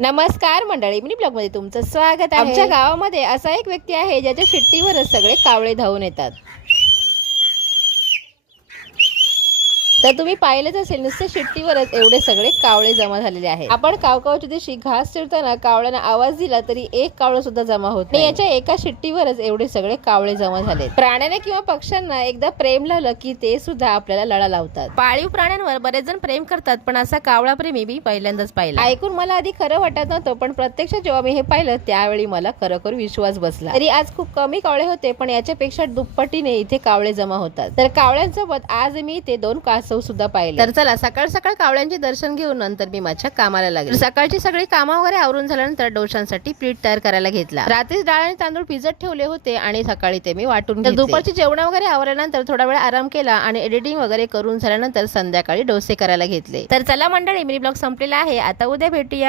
नमस्कार मंडळी, mini blog मध्ये तुमचं स्वागत आहे। आमच्या गावामध्ये असा एक व्यक्ती आहे ज्याच्या शिट्टीवरच सगळे कावळे धावून येतात। तर तुम्ही पाहिलेच असेल, नुसते शिट्टीवरच एवढे सगळे कावळे जमा झालेले आहेत। आपण कावकावच्या दिवशी घास चिरताना कावळ्यांना आवाज दिला तरी एक कावळं सुद्धा जमा होत नाही। याच्या एका शिट्टीवरच एवढे सगळे कावळे जमा झाले। प्राण्यांना किंवा पक्ष्यांना एकदा प्रेम लावलं की ते सुद्धा आपल्याला लळा लावतात। पाळीव प्राण्यांवर बरेच जण प्रेम करतात, पण असा कावळा प्रेमी मी पहिल्यांदाच पाहिला। ऐकून मला आधी खरं वाटत नव्हतं, पण प्रत्यक्षात जेव्हा मी हे पाहिलं त्यावेळी मला खरोखर विश्वास बसला। तरी आज खूप कमी कावळे होते, पण याच्यापेक्षा दुप्पटीने इथे कावळे जमा होतात। तर कावळ्यांसोबत आज मी ते 2 कासव सुद्धा पाहिले। तर चला सकाळ सकाळ कावळ्यांचे दर्शन घेऊन नंतर मी माझ्या कामाला लागले। सकाळची सगळी कामं वगैरे आवरून झाल्यानंतर डोशांसाठी पीठ तयार करायला घेतला। रात्रीच डाळ आणि तांदूळ भिजत ठेवले होते आणि सकाळी ते मी वाटून घेतले। दुपारची जेवण वगैरे आवरल्यानंतर थोडा वेळ आराम केला आणि एडिटिंग वगैरे करून झाल्यानंतर संध्याकाळी डोसे करायला घेतले। तर चला मंडळी, मिनी ब्लॉग संपलेला आहे। आता उद्या भेटूया।